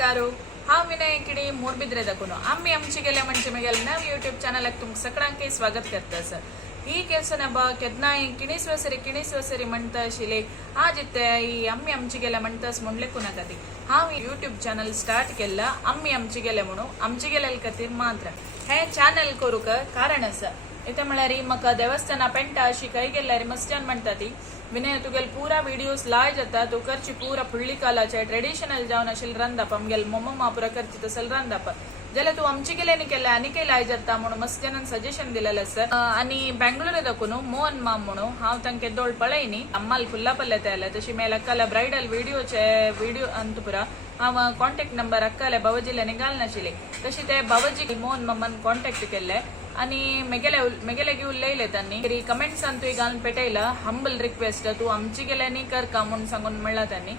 नमस्कारो हांव विनय किडी मोरबिद्रे दाखवून आम्ही आमची गेल्या म्हणजे मेगेल नव यूट्यूब चॅनलाक तुमकां सगळ्यांक स्वागत करता सर ही केसन बा केदनाय किणीसवसरी म्हणता आशिल्ले आज इथे ही आम्ही आमची गेल्या म्हणटास म्हणलेकू नाका ती हांव यूट्यूब चॅनल स्टार्ट केला आम्ही आमची गेले म्हणून आमची गेल्या खातीर मात्र हे चॅनल करूक कारण आसा इथे म्हळ्यार म्हाका देवस्थाना पेंटा अशी काही गेल्यार मस्त्यान म्हणटा ती विनय तुगेल पूरा व्हिडिओज लाय जाता तू करची पूरा फुडली कालाचे ट्रेडिशनल जावन आशिल्ले रांदप आमगेल मम्मा पुरा करची तसल रांदप जाल्यार तू आमची गेल्यानी केल्या आनी काही लाय जाता म्हणून मस्त्यान सजेशन दिलेलें सर आनी बेंगळूर दाखून मोहन माम म्हणून हांव तांके दोळ पळयनी अम्माल फुल्ला पल्ले तेले तशी मेल अक्काला ब्रायडल व्हिडिओ अंत पुरा हांव कॉन्टॅक्ट नंबर अक्काले बाबाजीले घालनाशिल्ले तशी ते बाबाजी मोहन मामान कॉन्टॅक्ट केले आणि मेगेले उलयले त्यांनी कमेंट्स तुवें घालून पेटयला हंबल रिक्वेस्ट तू आमची गेल्यानी कर का म्हणून सांगून म्हणला त्यांनी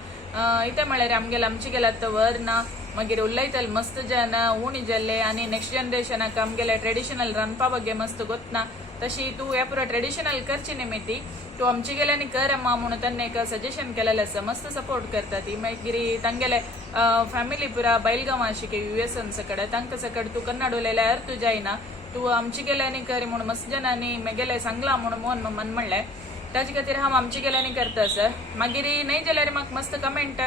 इथे म्हळ्यार आमगेल आमची गेल्यात वर ना मागीर उलयतले मस्त जन उणी जाल्ले आनी नेक्स्ट जनरेशनाक आमगेले ट्रेडिशनल रांदपा बगे मस्त गोतना तशी तू हे पुरो ट्रेडिशनल करची निमित्ती तू आमची गेल्यानी कर अम्मा म्हणून त्यांनी एक सजेशन केलेलें आसा मस्त सपोर्ट करता ती मागीर तांगेले फॅमिली पुरा बैलगांव आशिके US सकड तांकां सकड तू कन्नड उलयल्यार तू जायना तू आमची गेल्यानी कर म्हणून मस्त जनांनी मेगेले सांगला म्हणून मोहन मम्मान म्हणलें ताजे खातीर हांव आमची गेल्यानी करता सर मागीर न्हय जाल्यार म्हाका मस्त कमेंट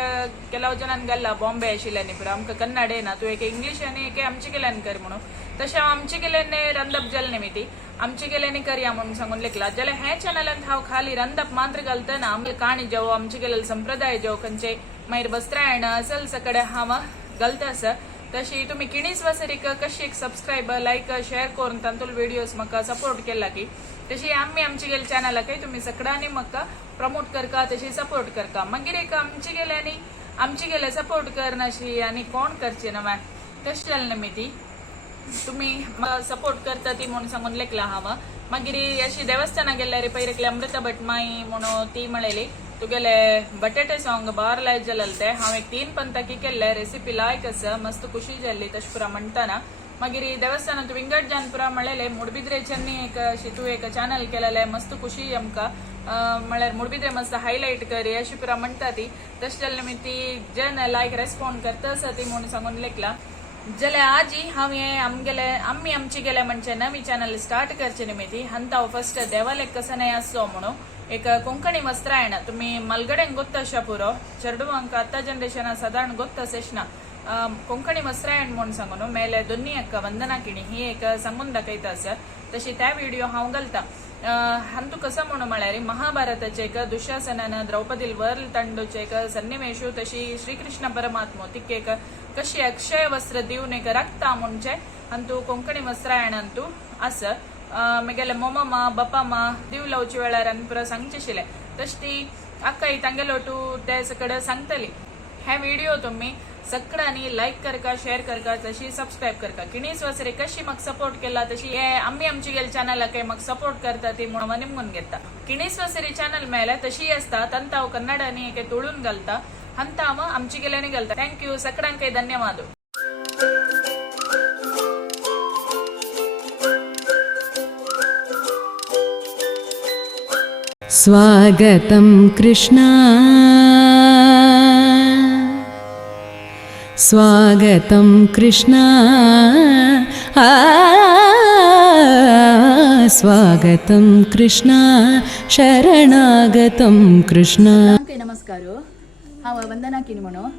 केला जनान घाल्ला बॉम्बे आशिल्ल्यानी पुरा आमकां कन्नड येना तू एक इंग्लीश आनी एक आमची गेल्यानी कर म्हणून तशें हांव आमची गेल्यानी रांदप जालें निमित्ती आमची गेल्यानी करया म्हणून सांगून लिखला जाल्यार हे चॅनलांत हांव खाली रांदप मात्र घालतना आमगे काणी जावं आमचे गेलेले संप्रदाय जावं खंयचे मागीर वस्त्रायण असल सकड हांव घालता सर तशी तुम्ही किणीस वसरीक कशी एक सबस्क्राईब लाईक शेअर करून तांतूल व्हिडिओज म्हाका सपोर्ट केला की तशी आम्ही आमची गेल चॅनलाकय तुम्ही सगळ्यांनी म्हाका प्रमोट करका तशी सपोर्ट करका मागीर एक आमची गेल्यानी आमची गेले सपोर्ट करनाशी आनी कोण करचे ना मॅ तशें जालें निमित्ती तुम्ही सपोर्ट करता ती म्हणून सांगून लेखला हांव मागीर अशी देवस्थाना गेल्यार पयरेकले अमृता भटमाई म्हणून ती म्हणली तुगेले बटाटे सॉंग बार लायक जालेले ते हांव एक 3 पंताकी केल्ले रेसिपी लायक आसा मस्त खुशी जाल्ली तशें पुरा म्हणटाना मागीर देवस्थानात विंगड जान पुरा म्हणलेले मुडबिद्रेच्यांनी एक अशी तू एक चॅनल केलेले मस्त खुशी आमकां म्हळ्यार मुडबिद्रे मस्त हायलायट करी अशी पुरा म्हणटा ती तशें जालें निमित्ती जन लायक रेस्पॉन्ड करता आसा ती म्हणून सांगून लेखला जाल्यार आजी हांव हे आम्ही आमची गेले म्हणजे नवी चॅनल स्टार्ट करचे निमित्ती हंता हांव फर्स्ट देवालेक कसं आसो म्हणून एक कोंकणी वस्त्रायण तुम्ही मलगडेंक गोत्ता अशा पुरो चेडवांक आतां जनरेशना साधारण गोत्ता सेशना कोंकणी वस्त्रायण म्हणून सांगून मेले दोन्ही एक वंदना किणी ही एक सांगून दाखयता आसा तशी त्या व्हिडिओ हांव घालता हंतू कसं म्हणून म्हळ्यार महाभारताचे एक दुशासनान द्रौपदी वर तांडूचे एक सन्निवेशू तशी श्रीकृष्ण परमात्मा तिक एक कशी अक्षय वस्त्र दिवन एक राखता म्हणचे हंतू कोंकणी वस्त्रायण हंतू आसा मेगेले मोमा बापा दिव लावचे वेळार आनी पुरा सांगचे आशिल्ले तशी ती आख्खाय तांगेलो तू ते सकड सांगतली हे व्हिडिओ तुम्ही सगळ्यांनी लाईक करका शेअर करका तशी सबस्क्राईब करका किणीस वसरे कशी म्हाका सपोर्ट केला तशी हे आम्ही आमची गेल चॅनलाक म्हाका सपोर्ट करता ती म्हणून निमून घेता किणीस वसरी चॅनल मेळ्ळा तशी आसता तंता हांव कन्नडानी एक तुळून घालता हंता हांव आमची गेल्यानी घालता थँक्यू सगळ्यांक धन्यवाद स्वागतं कृष्णा स्वागतं कृष्णा स्वागतं कृष्णा शरणागतं कृष्णा नमस्कार हांव वंदना किनी म्हणून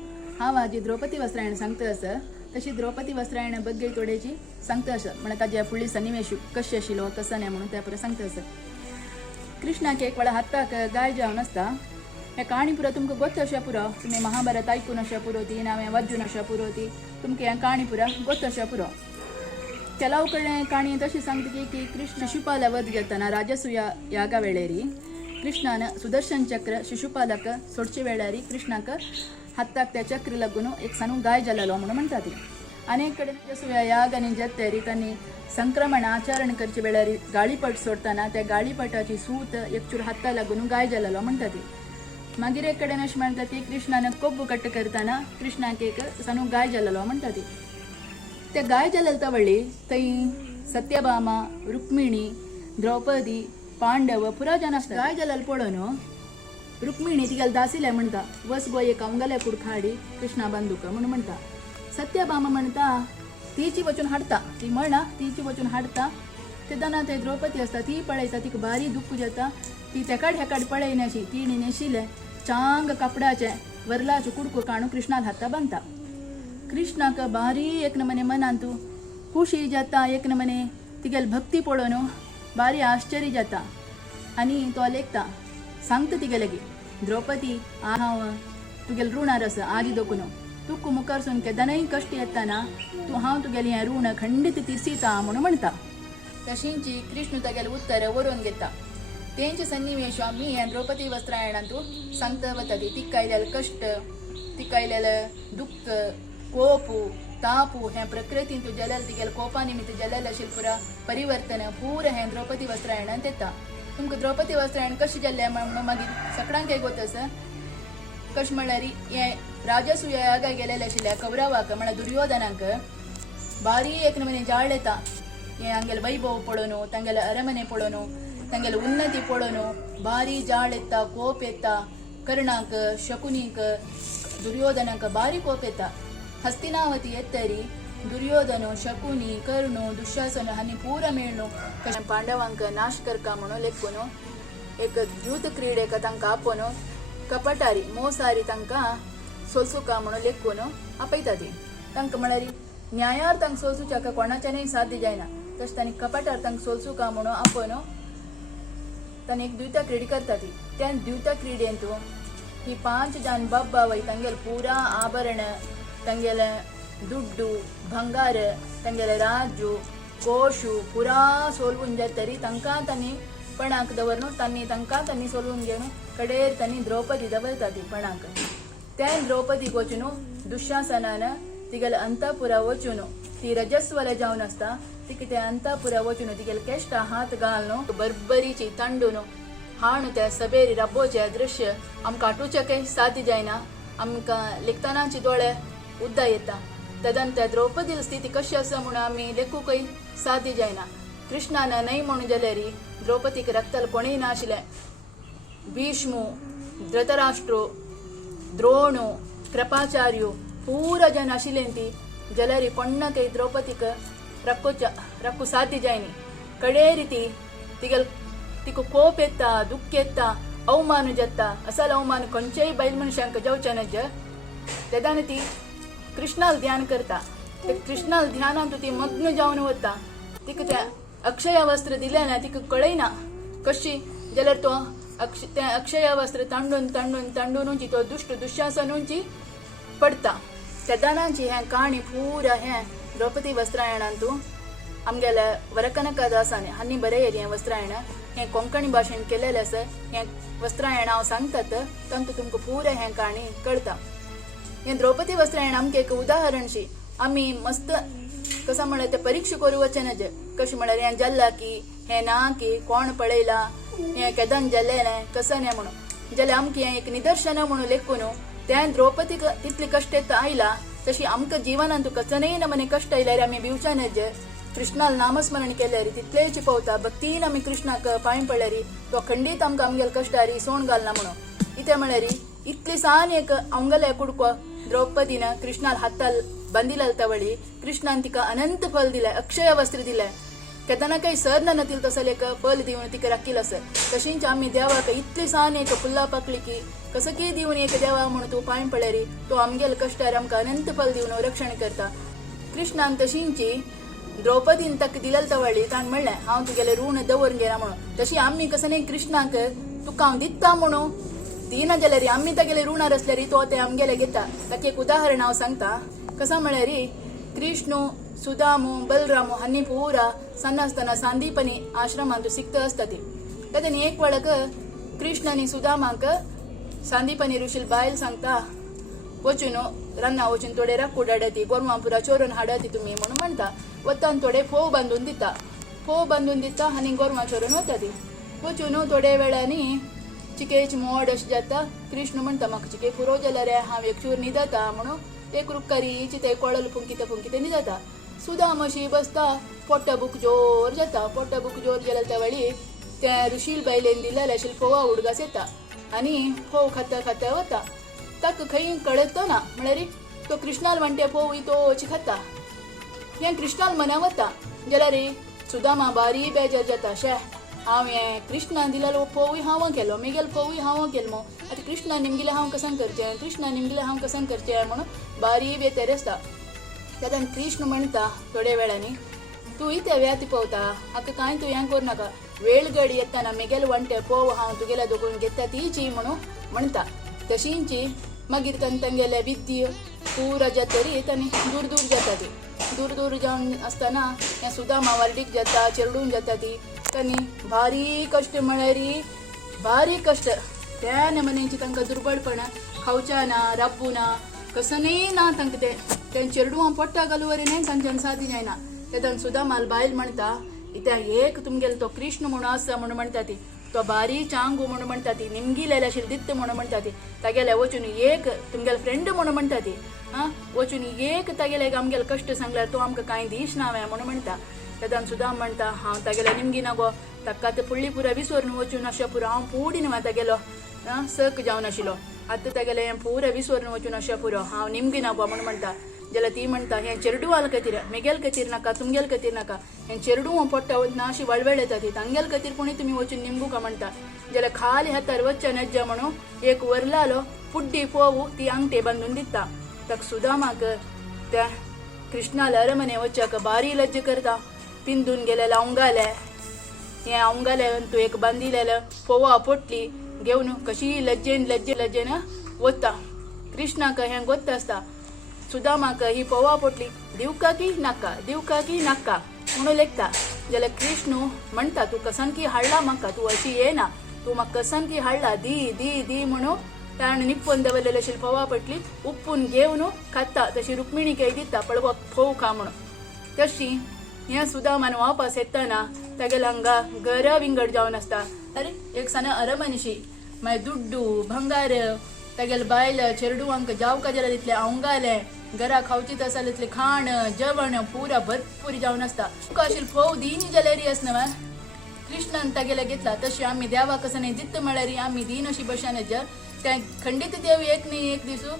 हांव आजी द्रौपदी वस्त्रायण सांगता आसा तशी द्रौपदी वस्त्रायण बद्दल थोडेची सांगता आसा म्हळ्यार ताज्या फुडली सन्निवेश कशी आशिल्लो कसो न्ही म्हणून त्या पुरा सांगता आसा कृष्णाक एक वेळा हाताक गाय जावन आसता हे काणी पुरो तुमकां गोत्त अशें पुरो तुमी महाभारत आयकून अशें पुरो ती नावे वाजून अशें पुरो ती तुमकां हें काणी पुरा गोत्त अशें पुरो केलाव कडेन काणी तशी सांगता की कृष्ण शिशुपाला वध घेतना राजसूया यागा वेळेरी कृष्णान सुदर्शन चक्र शिशुपालक सोडचे वेळारी कृष्णाक हाताक त्या चक्र लागून एक सानू गाय जालेलो म्हणून म्हणटा ती अनेक कडेन राजसूया याग आनी जत्तेरी तांणी संक्रमण आचरण करचे वेळार गाळीपट सोडताना त्या गाळीपटाची सूत एकचूर हाता लागून गाय जालेलो म्हणटा ती मागीर एक कडेन अशें म्हणटा ती कृष्णान कोब्ब कट्ट करताना कृष्णाक एक सानू गाय जालेलो म्हणटा ती त्या गाय जालेल्या वळी थंय सत्यभामा रुक्मिणी द्रौपदी पांडव पुरा जन आसता गाय जालेले पळोवन रुक्मिणी तिगेले दासिले म्हणटा वस गो एक अंगले कुडखाडी कृष्णा बांदूक म्हणून म्हणटा सत्यभामा म्हणता तिची वचून हाडटा, ती म्हणा तिची वचून हाडटा. तेदना ते द्रौपदी असता ती पळयता, तिका भारी दुःख जाता. ती तेकाड हेकाड पळयनाशी तिणी नेशिले चांग कपडाचे वरलाचे कुडको काणू कृष्णाल हाता बांधता. कृष्णाक भारी एक नमने मनान तू खुशी जाता, एक नमने तिगेल भक्ती पळोवन भारी आश्चर्य जाता. आणि तो लेखता सांगता तिगेले की द्रौपदी हांव तुगेल ऋणार आसा आजी दोकून तुका मुखारसून केदनाय कश्ट येताना तू हांव तुगेलें हें ऋण खंडीत तिरसिता म्हणून म्हणटा. तशींची कृष्ण तागेलें उत्तर वरोवन घेता. तेंचे सन्निवेश आमी हें द्रौपदी वस्त्रायणान तूं सांगता वता ती तिका आयलेलें कश्ट, तिका आयलेलें दुःख, कोपू, तापू हें प्रकृतीन तूं जल्लेलें तिगेलें कोपा निमित्त जल्लेलें आशिल्लें पुरा परिवर्तन पुरा हें द्रौपदी वस्त्रायणान येता. तुमकां द्रौपदी वस्त्रायण कशें जाल्लें मागीर सगळ्यांक एक गोत आसा. कशें म्हणल्यार हें राजसूय यागा गेलेलें आशिल्लें कौरवाक म्हळ्यार दुर्योधनाक भारी एक नमने जाळ येता. हें हांगेलें वैभव पळोवन, तांगेले अरमने पळोवन, तांगेले उन्नती पळोवन भारी जाळ येता, कोप येता. कर्णाक, शकुनीक, दुर्योधनाक भारी कोप येता. हस्तिनावती येतरी दुर्योधन, शकुनी, कर्ण, दुःशासन हांणी पुरा मेळून कशें पांडवांक नाश करता म्हणून लेखून एक द्यूत क्रीडेक तांकां आपोवन कपटारी मोसारी तांकां सोलसुका म्हणून लेखून आपयता ती. तांकां म्हळ्यार न्यायार तांकां सोलसुच्याक कोणाच्यानय साध्य जायना. तशें तांणी कपटार तांकां सोलसुका म्हणून आपोवन तांणी एक द्यूता क्रीड करता ती. त्या द्यूता क्रीडेंत ही 5 जाण बाब बावय तांगेले पुरा आभरण, तांगेले दुड्डू, भंगार, तांगेले राजू, कोशू पुरा सोलवून जातरी तांकां तांणी पणाक दवरून तांणी सोलवून घेवन कडेर तांणी द्रौपदी दवरता ती पणाक. त्या द्रौपदीक वचून दुःशासनान तिगेले अंतपुरा वचून ती रजस्वल जावन आसता तिका त्या अंतपुरा वचून तिगेले केश्टा हात घालून बरबरीची तांडून हाण त्या सभेर राबोवचें दृश्य आमकां आठोवचें साध्य जायना. आमकां लेखतानाचे दोळे उद्दा येता. तदन त्या द्रौपदी स्थिती कशी आसा म्हणून आमी लेखूकय साध्य जायना. कृष्णान न्हय म्हणून जाल्यार द्रौपदीक रक्ताल कोणीय नाशिल्लें. भीष्मू, धृतराष्ट्रो, द्रोणू, कृपाचार्यो पुरा जन आशिल्लें ती जाल्यार कोण्णाकय द्रौपदीक रक्कू साध्य जायनी. कडेर ती तिका कोप येता, दुःख येता, अवमान जाता. असल अवमान खंयच्याय बायल मनशांक जावचें नज. तेदान ती कृष्णाल ध्यान करता. ते कृष्णाल ध्यानान ती मग्न जावन वता. तिका त्या अक्षय वस्त्र दिलें ना तिका कळयना कशी जाल्यार तो तें अक्षय वस्त्र तांडून तांडून तांडूनची तो दुष्ट दुःशासनूची पडटा. तेदानाची हें काणी पुरा हें द्रौपदी वस्त्रायणान तूं आमगेल्या वरकनका दासाने हांणी बरयलें हें वस्त्रायण. हें कोंकणी भाशेन केलेलें आसा. हें वस्त्रायण हांव सांगतात तांतूं तुमकां पुरा हें काणी कळटा. हें द्रौपदी वस्त्रायण आमकां एक उदाहरणशी आमी मस्त कसं म्हळ्यार तें परीक्षा करूं वचनज. कशें म्हळ्यार हें जाल्ला की हें ना की कोण पळयला, हें केदान जाल्लेलें कसं न्हय म्हणून जाल्यार आमकां हें एक निदर्शन म्हणून लेखून त्या द्रौपदीक तितली कश्ट येता आयला तशी आमकां जिवनांत कसनय नमने कश्ट आयल्यार आमी भिवच्यानज. कृष्णाल नामस्मरण केल्यार तितलेच पावता. भक्तीन आमी कृष्णाक पांय पडल्यार तो खंडीत आमकां आमगेले कश्टारी सोण घालना म्हणून. इथे म्हळ्यार इतली सान एक अवंगले कुडको द्रौपदीन कृष्णाल हाताल बांदिला तवळी. कृष्णान तिका अनंत फल दिलें, अक्षय वस्त्र दिलें. केदना काही सर नतील तसले एक फल दिवन तिका राखील आसा. तशींच आमी देवाक इतली सान एक फुल्ला पाकली की कसं की दिवन एक देवा म्हणून तूं पांय पडल्यार तो आमगेले कश्टार आमकां अनंत फल दिवन रक्षण करता. कृष्णान तशींची द्रौपदीन ताका दिलेली तवळी ताणें म्हणलें हांव तुगेलें ऋण दवरून घेना म्हणून. तशी आमी कसं न्हय कृष्णाक तुका हांव दिता म्हणून दिना जाल्यार आमी तागेले ऋणार आसल्यार तो तें आमगेले घेता. ताका एक उदाहरण हांव सांगता. कसं म्हळ्यार कृष्ण, सुदामू, बलरामू हांणी पुरा सन्न आसतना सांदीपनी आश्रमांत शिकता आसता ती. तेन्ना एक वळख कृष्ण आनी सुदामाक सांदीपनी ऋषील बायल सांगता वचून रान्ना वचून थोडे राखूड हाडती, गोरवां पुरा चोरून हाडती तुमी म्हणून म्हणटा. वतान थोडे फोव बांदून दिता आनी गोरवां चोरून वता ती. वचून थोडे वेळांनी चिकेची मोड अशी जाता. कृष्ण म्हणटा म्हाका चिके पुरो जाल्यार हांव एक चूर न्हिदता म्हणून एक रुक्कारीची ते कोळल फुंकिते न्हिदता. सुदाम अशी बसता. पोट्ट बूक जोर जाता. पोट्ट बूक जोर जाल्यार त्या वेळी त्या ऋषील बायलेन दिलेले आशिल्ले फोवा उडगास येता आनी फोव खाता वता. ताका खंय कळतो ना म्हळ्यार तो कृष्णाल म्हणते पोवई तो चिखत्ता हे कृष्णाल मनावता जाल्यार रे सुदामा बारी बेजार जाता शे हांवें कृष्णान दिलेलो पोवूय हांव केलो मेगेल पोवूय हांव केलो आतां कृष्णा निमगेलें हांव कसन करचें कृष्णा निमगेलें हांव कसन करचें म्हणून बारी बेतेर आसता तेन्ना कृष्ण म्हणटा थोड्या वेळांनी तूं इथे व्याती पोवता हाका कांय तूं हें करनाका वेळ घडी येताना मेगेल वणटे पोव हांव तुगेल्या दोगून घेता तीची म्हणून म्हणटा तशींची मागीर तांगेले विद्य पुरा जातरी तांणी दूर दूर जाता ती दूर दूर जावन आसतना हें सुदामा वार्डीक जाता चेरडून जाता ती तांणी भारी कश्ट म्हळ्यार भारी कश्ट त्या नमनेची तांकां दुर्बळपणा खावच्या ना राबू ना कसनय ना तांकां तें चेरडू पडटा घालू वरें न्ही तांच्यान सादी जायना तेदन सुदामाल बायल म्हणटा इत्या एक तुमगेलो तो कृष्ण म्हणून आसा म्हणून म्हणटा ती तो बारी चांगू म्हणून म्हणटा ती निमगी लायल्या शिल्दित्त म्हणून म्हणटा ती तागेले वचून एक तुमगेलो फ्रेंड म्हणून म्हणटा ती वचून एक तागेले आमगेलो कश्ट सांगल्यार तूं आमकां कांय दिश नावें म्हणून म्हणटा तेदन सुदाम म्हणटा हांव तागेले निमगी ना गो ताका आतां फुडली पुरा विसरून वचून अशें पुरो हांव पुडीन वा तागेलो सक जावन आशिल्लो आतां तागेले हें पुरा विसरून वचून अशें पुरो हांव निमगी ना गो म्हणून म्हणटा जाल्यार ती म्हणटा हें चेरडू वाल खातीर मेगेल खातीर नाका तुमगेल खातीर नाका हें चेरडू पडटा वतना अशी वळवळ येता ती तांगेल खातीर कोणी तुमी वचून निमगू का म्हणटा जाल्यार खाली हातार वच्चे नज्जा म्हणून एक वरलालो पुड्डी पोवू ती आंगठे बांदून दिता ताका सुदामाक त्या कृष्णाला अरमने वच्चाक बारी लज्ज करता पिंदून गेलेले अवंगाले हें अवंगाले तूं एक बांदिलेलं पोवा पोटली घेवन कशी लज्जेन वता कृष्णाक हें गोत्त आसता सुदामाक ही पोवा पोटली दिवका की नाका म्हणून लेखता जाल्यार कृष्ण म्हणटा तूं कसानकी हाडला म्हाका तूं अशी येना तूं म्हाका कसानकी हाडला दी दी दी म्हणून ताणें निप्पून दवरलेली आशिल्ली पोवा पोटली उपपून घेवन खाता तशी रुक्मिणीके दिता पळगो फोव खा म्हणून तशी हें सुदामान वापस येतना तागेल्या हांगा घर विंगड जावन आसता अरे एक सान अरमनिशी मागीर दुड्डू भंगार तागेले बायल चेरडूवांक जावका जाल्यार तितले अवंगाले घरा खावचीत आसा तितले खाण जेवण पुरा भरपूर जावन आसता तुका आशिल्ली फोव दीन जाल्यार आसना कृष्णान तागेले घेतला तशी आमी देवाक असं नाही दित्त म्हळ्यार आमी दीन अशी बशान त्या खंडित देव एक न्ही एक दिसू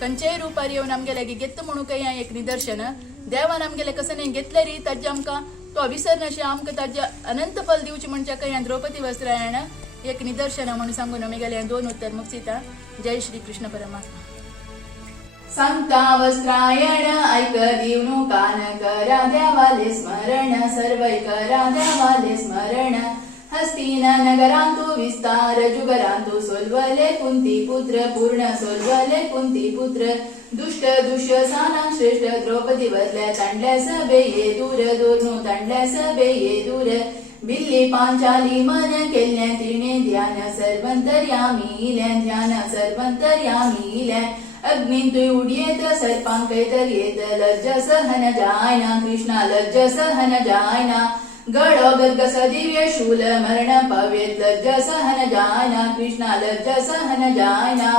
खंयच्याय रुपार येवन आमगेले घेत म्हणून काही एक निदर्शन देवान आमगेले कसं नाही घेतले री ताजे आमकां तो विसर नाशे आमकां ताजे अनंत फल दिवचे म्हणजे काही द्रौपदी वस्त्रायण एक निदर्शन म्हणून सांगून आमगेले 2 उत्तर मुक्सिता जय श्री कृष्ण परमात्मा सांगता वस्त्रायण ऐक दिवनु कान करा देवाले स्मरण सर्वै करा देवाले स्मरण हस्तीन नगरांतु विस्तार जुगरांतु सोलवले कुंती पुत्र पूर्ण सोलवले कुंती पुत्र दुष्ट दुष्यसाना श्रेष्ठ द्रौपदी वरल्या तांडल्या सभे ये दूर दूरनु तांडल्या सभे ये दूर बिल्ली पांचाली मन केल्ले तिणे ध्यान सर्वंतर्यामीले ध्यान सर्वंतर्यामीले अग्निंतु उडयेत सर्पांक येत लज्ज सहन जायना कृष्णा लज्ज सहन जायना गडो गर्गस दिव्य शूल मरण पवेत लज्ज सहन जायना कृष्णा लज्ज सहन जायना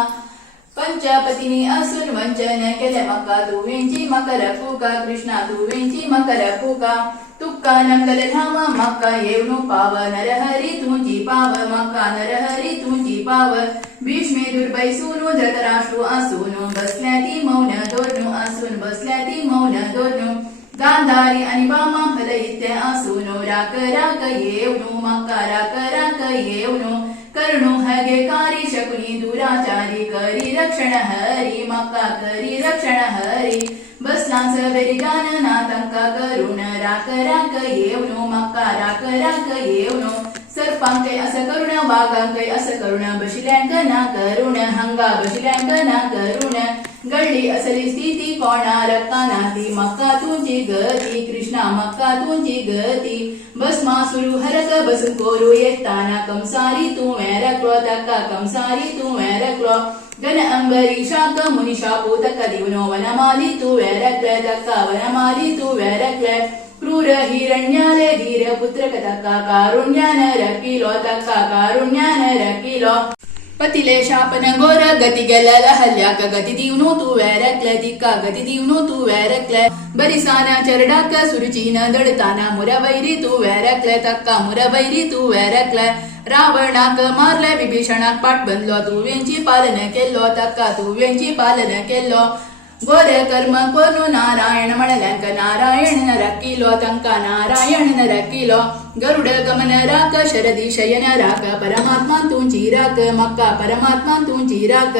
पंचपतिनी असून वंचन केले मका तुवेंची मकर फुका कृष्णा तुवेंची मकर फुका तुका नकल धाम मक्का येवनु पाव नरहरी तुझी पाव मक्का नरहरी तुझी पाव भीष्मे दुर्बैसूनु धृतराष्ट्रो असूनु बसल्या ती मौन दोरनु असून बसल्या ती मौन दोरनु गांधारी आणि बामा फल इत्य असूनु राक राक येवनु मक्का राक राक येवनु करुणु हगे कारी शकुनी दुराचारी करी रक्षण हरी मक्का करी रक्षण हरी बसला सवेरी गानना तंका करुण राक राक येवनु मक्का राक राक येवनु सर्पांकै असं करुण वाघांकै असं करुण बशिल्यांक ना करुण हंगा बशिल्यांक ना करुण गळली असली स्थिती कोणा रक्ताना ती मक्का तुझी गती कृष्णा मक्का तुझी गती भस्मासुरू हरक बसून कोरू येताना कंसारी तू वेरक्लो तक्का कंसारी तू वेरक्लो गण अंबरीशाक मुनिशा पोतक दिवनो वनमाली तू वेरक्ले तक्का वनमाली तू वेरक्ले क्रूर हिरण्याले धीर पुत्र तक्का कारुण्यान रकिलो तक्का कारुण्यान रकिलो पतिले शापन गोर गती गेलेला हल्याक गती दिवनो तू वेरक्ले दिक्का गती दिवनो तू वेरक्ले बरिसाना चरडाक सुरुचीन दडताना मुरवैरी तू वेरक्ले तक्का मुरवैरी तू वेरक्ले रावणाक मारले विभीषणाक पाठ बनलो तू वेंची पालन केल्लो तक्का तू वेंची पालन केल्लो गोर कर्म कोनु नारायण म्हणल्यांक नारायण नरकिलो तंका नारायण नरकिलो गरुड गमन राक शरदी शयन राक परमात्मा तुंची राक मक्का परमात्मा तुंची राक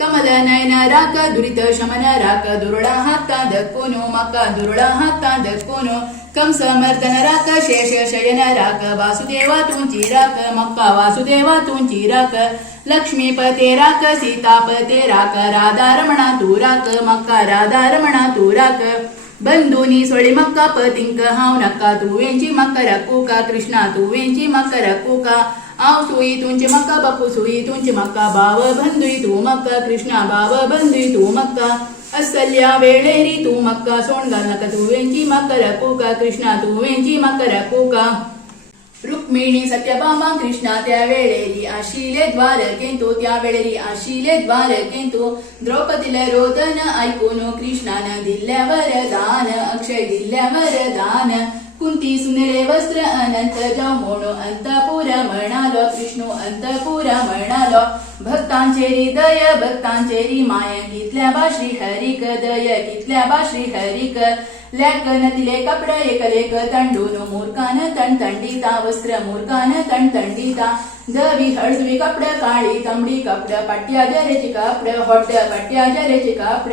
कमल नयन राक दुरित शमन राक दुर्ळा हाता दक्कोनो मक्का दुर्ळा हाता दक्कोनो कंस मर्दन राक शेष शयन राक वासुदेवा तुंची राक मक्का वासुदेवा तुंची राक लक्ष्मीपते राक सीतापते राक राधारमणा तू राक मक्का राधारमणा तू राक बंधुनी सोळी मक्का पतिंक हाव नक्का तू वेंची मक्का रक्कू का कृष्णा तू वेंची मक्का रक्कू का आव सुई तुंची मक्का बप्पू सुई तुंची मक्का बाव बंधुई तू मक्का कृष्णा बाव बंधुई तू मक्का असल्या वेळेरी तू मक्का सोंड घाल नका तू वेंची मक्का रक्कू का कृष्णा तू वेंची मक्का रक्कू का रुक्मिणी सत्यभामा कृष्णा त्या वेळेरी आशिले द्वारकेंतू त्या वेळेरी आशिले द्वारकेंतू द्रौपदीला रोदन ऐकून कृष्णानं दिल्यावर दान अक्षय दिल्यावर दान कुंती सुनेरे वस्त्र अनंत जाऊ म्हणू अंतपुर म्हणालो कृष्णू अंतपुर म्हणालो भक्तांचे हृदय भक्तांचे माय कितल्या बा श्री हरिक दय कितल्या बा श्री हरिक लेखन तिले कपड एकलेक तंडून मूर्खान तणतंडीता वस्त्र मूर्खान तणतंडीता दवी हळदवी कपड काळी तांबडी कपड पट्ट्या जरेची कपड होट पट्ट्या जरेची कपड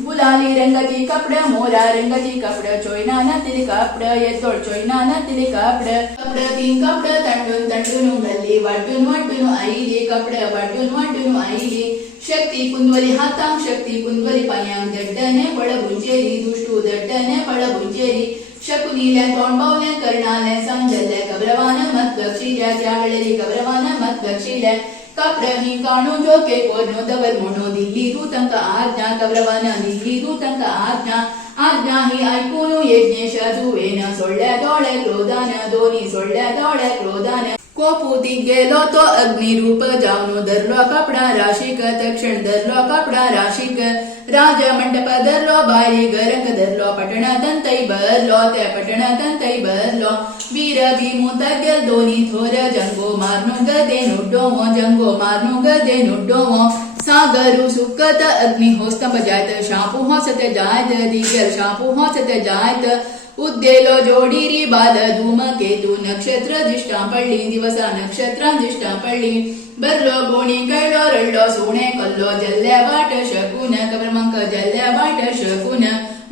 गुलाली रंगाची कपड मोरा रंगाची कपड चोयनान तिले कपड येतोड चोयनान तिले कपड कपड तीन कपड तंडून तंडून घाल्ली वाटून वाटून आईली कपड वाटून वाटून आईली शक्ती कुंदवली हातांक शक्ती कुंदवली पायांक दड्डने पळ भुंचेरी दुष्टू दड्डने पळ भुंचेरी शकुनील्या तोंड बावल्या कर्णाल्या सांगल्या कबरवान मत गक्षिल्या त्या वेळेरी कबरवान मत गक्षिल्या कपड ही काणू जोके कोनो दवर म्हणू दिल्ली तू तंक आज्ञा कबरवान दिल्ली तू तंक आज्ञा आज्ञा ही ऐकून यज्ञेश धुवेन सोडल्या डोळे क्रोधान दोन्ही सोडल्या डोळे क्रोधान कोपुती गेलो तो अग्निरूप जाऊन धरलो कपडा राशिक तक्षण धरलो कपडा राशिक राज मंडप धरलो बारी गरंग धरलो पटण तंतई भरलो त्या पटण तंतई भरलो वीर भीमू तग्गल दोन्ही थोर जंगो मारनु गदे नुड्डोमो जंगो मारनु गदे नुड्डोमो सागरु सुकत अग्नि होस्तंभ जायत शापू होसत जायत दिगल शापू होसत जायत उद्देलो जोडीरी बाल धूमकेतू नक्षत्र दिष्टा पडली दिवसा नक्षत्रा दिष्टा पडली बरलो गोणी कळलो रडलो सोने कल्लो जल्ल्या वाट शकून कबरमंक जल्ल्या वाट शकून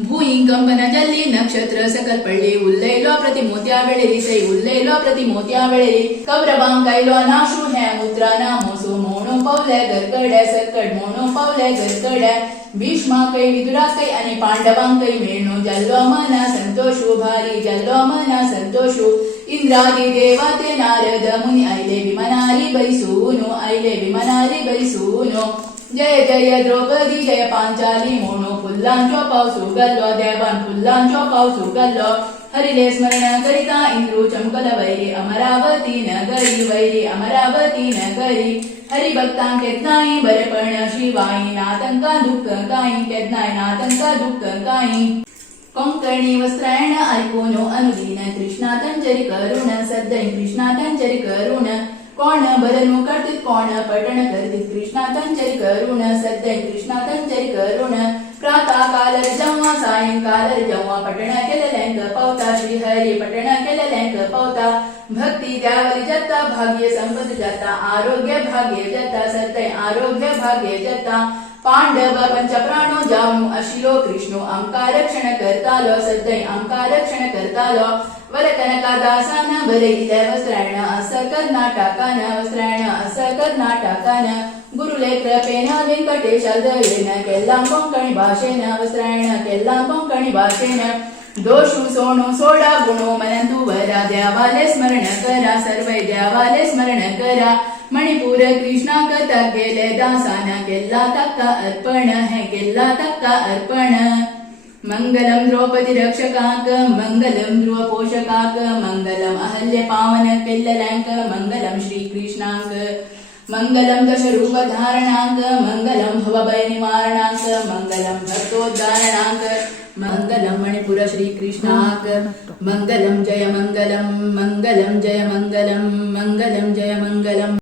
भूई कंपन जल्ली नक्षत्र सकल पडली उल्लैलो प्रतिमोत्या वेळेरी सई उल्लैलो प्रतिमोत्या वेळेरी कबरबांक कायलो नाशू हे उतरा नामोसो मोणो पावले गरकड्या सकड मोणो पावले गरकड्या भीष्माकै विदुराकै आणि पांडवांकै मेळणो जल्लो मना संतोषू भारी जल्लो मना संतोषू इंद्रादी देवाते नारद मुनी आईले विमनारी बैसूनो आईले विमनारी बैसूनो जय जय द्रौपदी जय पांचाली मोनो फुल्लांचो पावसू गल्लो देवान फुल्लांचो पावसू गल्लो हरिले स्मरण करिता इंद्रू चमकल वैरी अमरावती नगरी वैरी अमरावती नगरी हरिभक्तां केतनाई बरेपण शिवाई नातंका दुःख काही केतनाई नातंका दुःख काही कोंकणी वस्त्रायण ऐकूनो अनुदीन कृष्णातंजरी करुण सदै कृष्णातंजरी करुण कोण बरनु करतीत कोण पटण करतीत कृष्णातंजरी करुण सदै कृष्णातंजरी करुण प्रातः काल जेव्हा सायंकाल जेव्हा पटण केलेल्यांक पावता श्री हरी पटण केलेल्यांक पावता भक्ती द्यावली जाता भाग्य संपत जाता आरोग्य भाग्य जाता सदै आरोग्य भाग्य जाता पांडव पंचप्राणो जावनु अशिलो कृष्णो आमका रक्षण करतालो सदै आमका रक्षण करतालो वर कनका दासान बरईल्या वस्त्रायण अस कर्नाटकान वस्त्रायण अस कर्नाटकान गुरुले कृपेन व्यंकटेशा दयेन केल्लां कोंकणी भाषेन वस्त्रायण केल्लां कोंकणी भाषेन दोषु सोणू सोडा गुणो मनंतु वरा देवाले स्मरण करा सर्वै देवाले स्मरण करा मणिपूर कृष्णा कथा गेले दासान केल्ला तक्का अर्पण है केल्ला तक्का अर्पण मंगलम द्रौपदी रक्षकाक मंगलम ध्रुव पोषकाक मंगलम अहल्य पावन केल्ललँक मंगलम श्री कृष्णांक मंगलम दशरूप धारणांक मंगलम भवभय निवारणांक मंगलम भक्तोद्धारणांक मंगलम मणिपुर श्री कृष्णाक मंगलम जय मंगलम मंगलम जय मंगलम मंगलम जय मंगलम